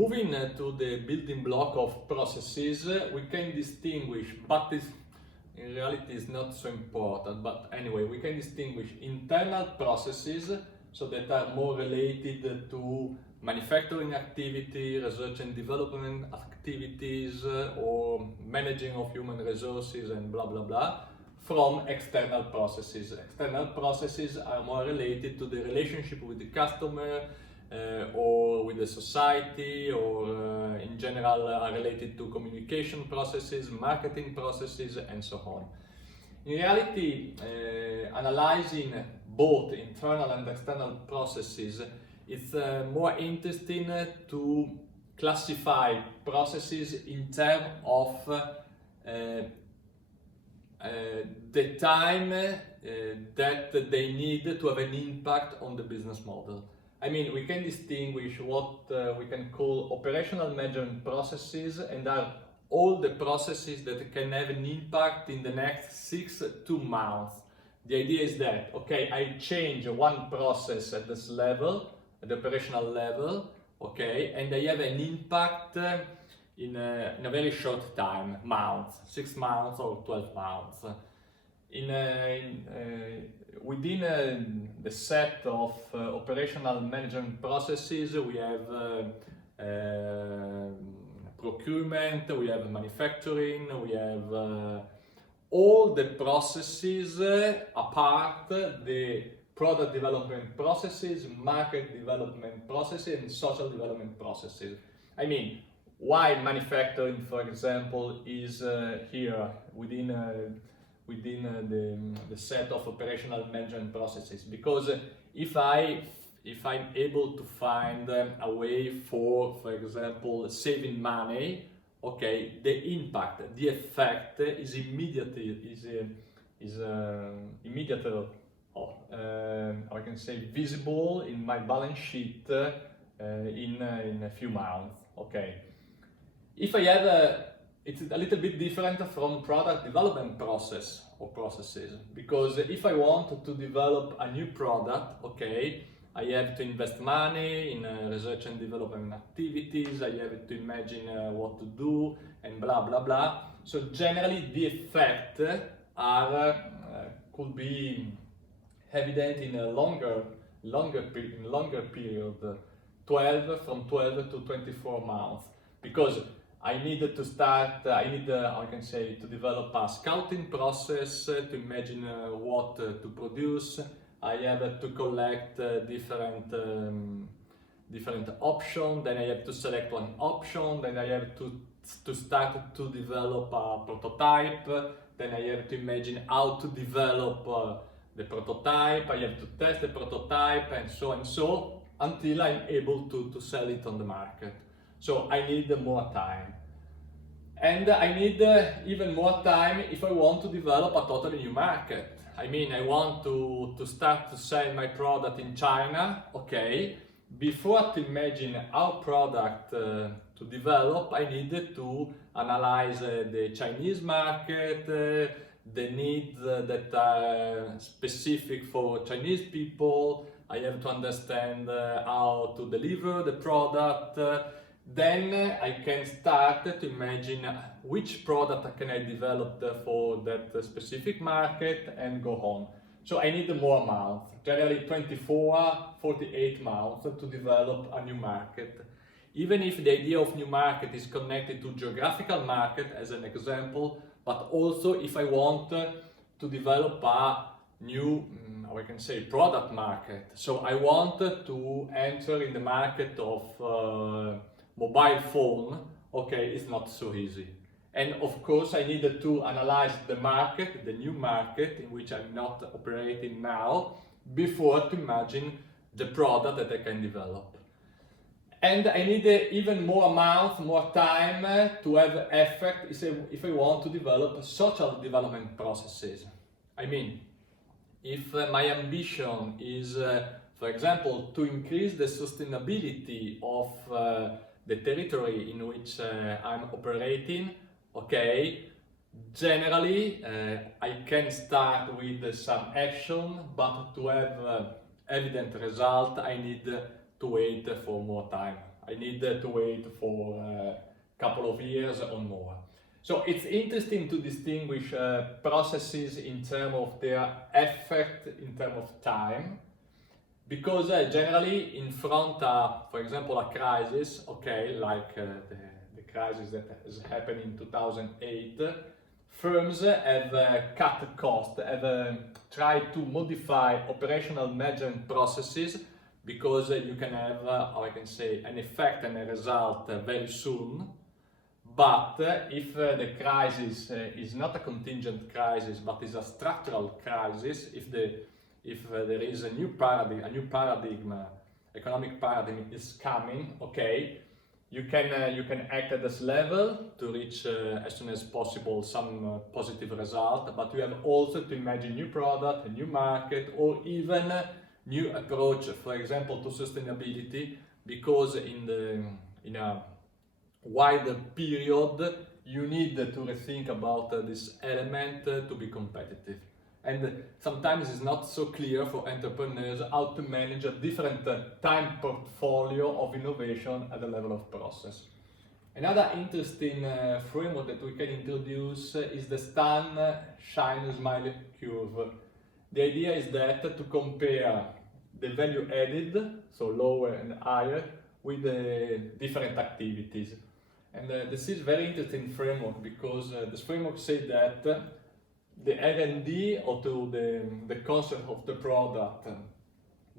moving to the building block of processes, we can distinguish, but this in reality is not so important, but anyway, we can distinguish internal processes, so that are more related to manufacturing activity, research and development activities, or managing of human resources and blah blah blah, from external processes. External processes are more related to the relationship with the customer, or with the society, or in general are related to communication processes, marketing processes, and so on. In reality, analyzing both internal and external processes, it's more interesting to classify processes in terms of the time that they need to have an impact on the business model. I mean, we can distinguish what we can call operational management processes, and are all the processes that can have an impact in the next 6 to 2 months. The idea is that, okay, I change one process at this level, at the operational level, okay, and I have an impact in a very short time, months, 6 months or 12 months. Within the set of operational management processes, we have procurement, we have manufacturing, we have all the processes apart the product development processes, market development processes, and social development processes. I mean, why manufacturing, for example, is here within the set of operational management processes? Because if I'm able to find a way for example, saving money, okay, the impact, the effect is I can say visible in my balance sheet in a few months. Okay, if I have it's a little bit different from product development process or processes, because if I want to develop a new product, okay, I have to invest money in research and development activities, I have to imagine what to do, and blah blah blah. So generally the effect could be evident in a longer period, from 12 to 24 months, because I need to start, I can say, to develop a scouting process, to imagine what to produce. I have to collect different options, then I have to select one option, then I have to start to develop a prototype, then I have to imagine how to develop the prototype, I have to test the prototype, and so until I'm able to sell it on the market. So I need more time. And I need even more time if I want to develop a totally new market. I mean, I want to start to sell my product in China, okay. Before to imagine our product to develop, I needed to analyze the Chinese market, the needs that are specific for Chinese people. I have to understand how to deliver the product. Then I can start to imagine which product can I develop for that specific market and go on. So I need more months, generally 24, 48 months to develop a new market. Even if the idea of new market is connected to geographical market as an example, but also if I want to develop a new, I can say, product market. So I want to enter in the market of mobile phone, okay, it's not so easy. And of course I needed to analyze the market, the new market in which I'm not operating now, before to imagine the product that I can develop. And I need even more months, more time to have effect if I want to develop social development processes. I mean, if my ambition is, for example, to increase the sustainability of the territory in which I'm operating, okay, generally I can start with some action, but to have evident result I need to wait for more time. I need to wait for a couple of years or more. So it's interesting to distinguish processes in terms of their effect, in terms of time, because generally in front of, for example, a crisis, okay, like the crisis that has happened in 2008, firms have cut costs, have tried to modify operational management processes because you can have, how I can say, an effect and a result very soon. But if the crisis is not a contingent crisis, but is a structural crisis, if there is a new paradigm, economic paradigm is coming, okay, you can act at this level to reach as soon as possible some positive result, but you have also to imagine new product, a new market, or even a new approach, for example, to sustainability, because in a wider period you need to rethink about this element to be competitive. And sometimes it's not so clear for entrepreneurs how to manage a different time portfolio of innovation at the level of process. Another interesting framework that we can introduce is the Stan Shine Smile curve. The idea is that to compare the value added, so lower and higher, with the different activities. And this is very interesting framework because this framework says that the R&D, or to the concept of the product,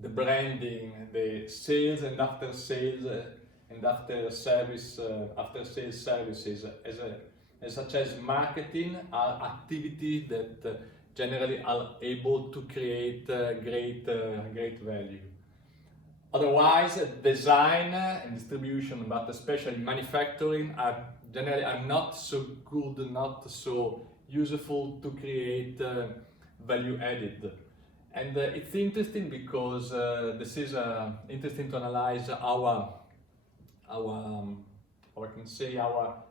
the branding, the sales and after sales and after sales services, such as marketing, are activities that generally are able to create great value. Otherwise, design and distribution, but especially manufacturing, are generally not so good, not so useful to create value added. And it's interesting because this is interesting to analyze our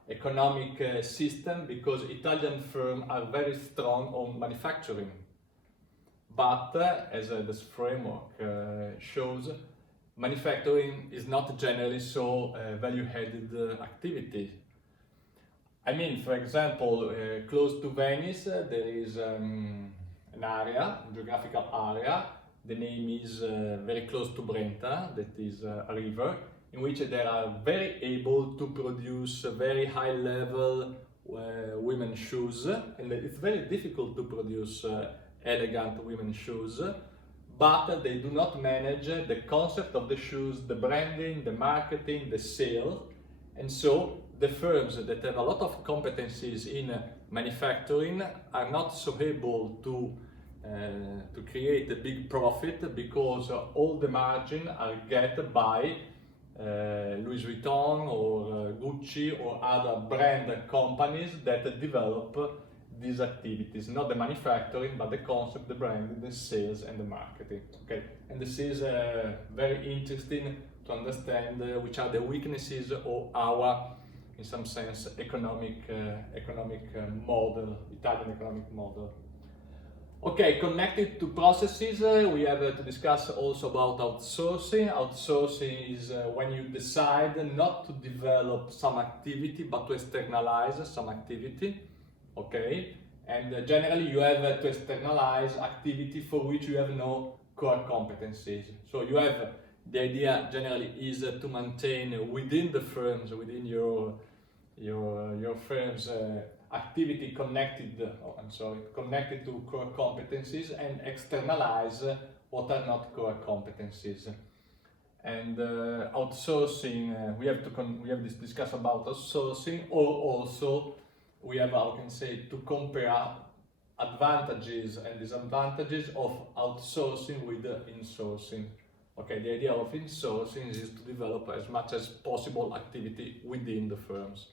economic system, because Italian firms are very strong on manufacturing. But as this framework shows, manufacturing is not generally so value-added activity. I mean, for example, close to Venice, there is an area, a geographical area. The name is very close to Brenta, that is a river, in which they are very able to produce very high-level women's shoes, and it's very difficult to produce elegant women's shoes. But they do not manage the concept of the shoes, the branding, the marketing, the sale. And so the firms that have a lot of competencies in manufacturing are not so able to create a big profit, because all the margin are get by Louis Vuitton or Gucci or other brand companies that develop these activities, not the manufacturing, but the concept, the branding, the sales and the marketing. Okay, and this is very interesting to understand which are the weaknesses of our, in some sense, economic model, Italian economic model. Okay, connected to processes, we have to discuss also about outsourcing. Outsourcing is when you decide not to develop some activity, but to externalize some activity. Okay, and generally you have to externalize activity for which you have no core competencies. So you have, the idea generally is to maintain within the firms, within your firms, activity connected to core competencies, and externalize what are not core competencies. And outsourcing, we have discuss about outsourcing, or also we have, I can say, to compare advantages and disadvantages of outsourcing with insourcing. Okay, the idea of insourcing is to develop as much as possible activity within the firms.